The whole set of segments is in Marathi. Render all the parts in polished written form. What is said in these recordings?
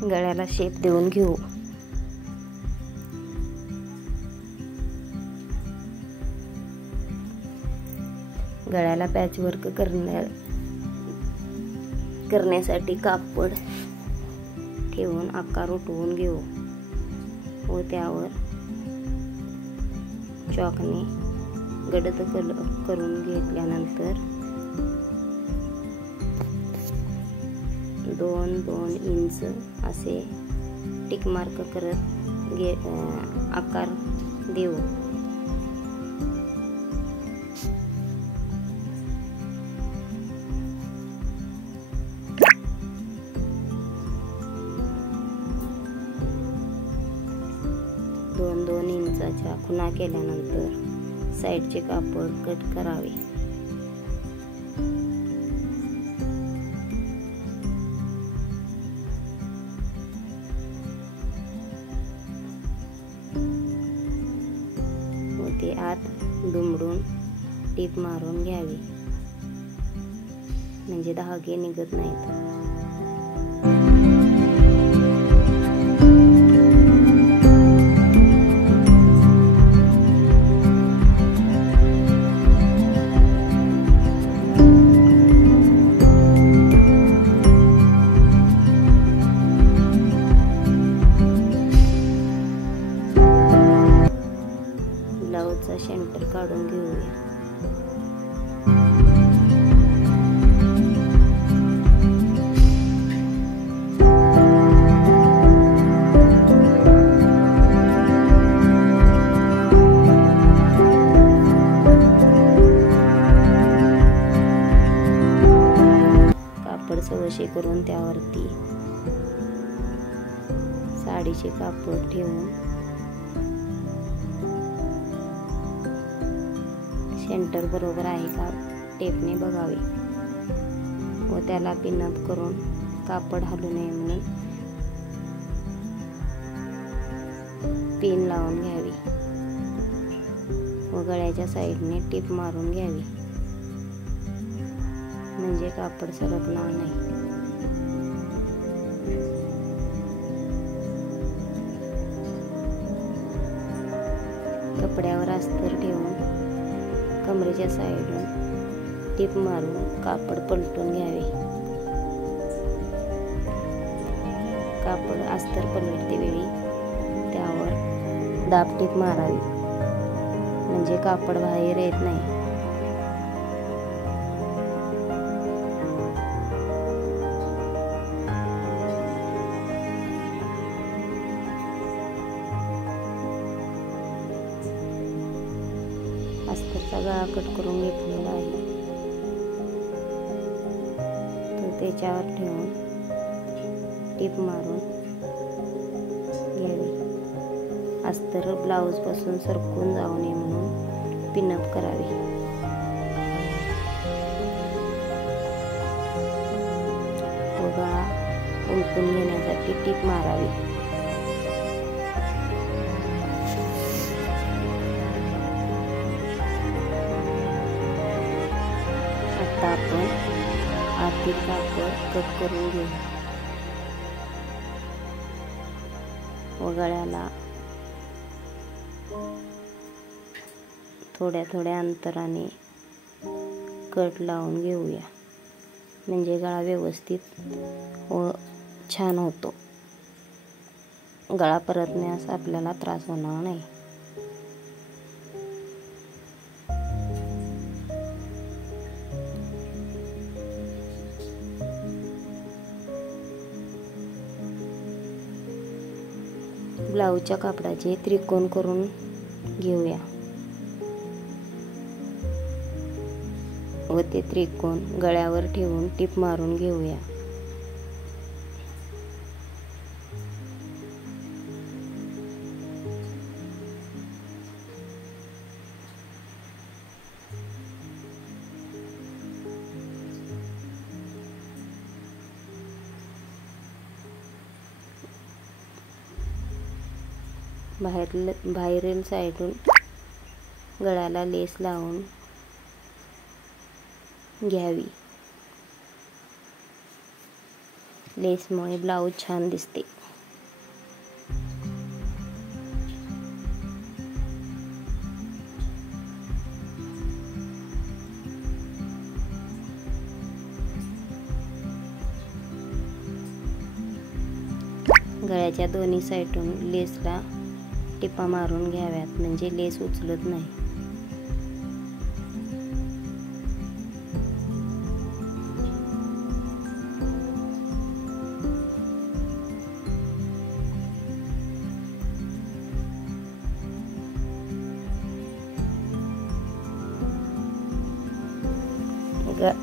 गळ्याला शेप देऊन घेऊ। गळ्याला पॅचवर्क करण्यासाठी कापड ठेवून आकार उठवून घेऊ व त्यावर चॉकने गडद करून घेतल्यानंतर 2-2 इंच असे टिक मार्क करत आकार देऊ। दोन इंचाच्या खुणा केल्यानंतर साईडचे कापड कट करावे। व ते आत दुमडून टीप मारून घ्यावी, म्हणजे धागे निघत नाहीत। ब्लाउजचा सेंटर काढून घेऊया। कापड सवशे करून त्यावरती साडीचे कापड ठेवून सेंटर बरोबर आहे का टेपने बघावे व त्याला पिनअप करून कापड हलू नये म्हणून पिन लावून घ्यावी व गळ्याच्या साईडने टीप मारून घ्यावी, म्हणजे कापड सरकणार नाही। कपड्यावर अस्तर ठेवून कमरेच्या साईडून टीप मारून कापड पलटून घ्यावे। कापड अस्तर पलटते वेळी त्यावर दाब टीप मारावी, म्हणजे कापड बाहेर येत नाही। अस्तरचा गळा कट करून घेतलेला आहे, तो त्याच्यावर ठेवून टीप मारून घ्यावी। अस्तर ब्लाउज पासून सरकून जाऊ नये म्हणून पिनअप करावे। तो गळा उलटून घेण्यासाठी टीप मारावी। आता आपण आतील कापड कट करून घेऊ व गळ्याला थोड्या अंतराने कट लावून घेऊया, म्हणजे गळा व्यवस्थित व छान होतो। गळा परतण्यास आपल्याला त्रास होणार नाही। ब्लाऊजच्या कापडाचे त्रिकोण करून घेऊया व ते त्रिकोण गळ्यावर ठेवून टीप मारून घेऊया। बाहेरील साईडून गळ्याला लेस लावून घ्यावी लेसमुळे ब्लाऊज छान दिसते. गळ्याच्या दोन्ही साईडून लेसला टिपा मारून घ्याव्यात, म्हणजे लेस उचलत नाही.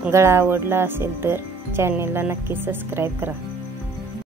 गळा आवडला असेल तर चॅनेलला नक्की सबस्क्राईब करा.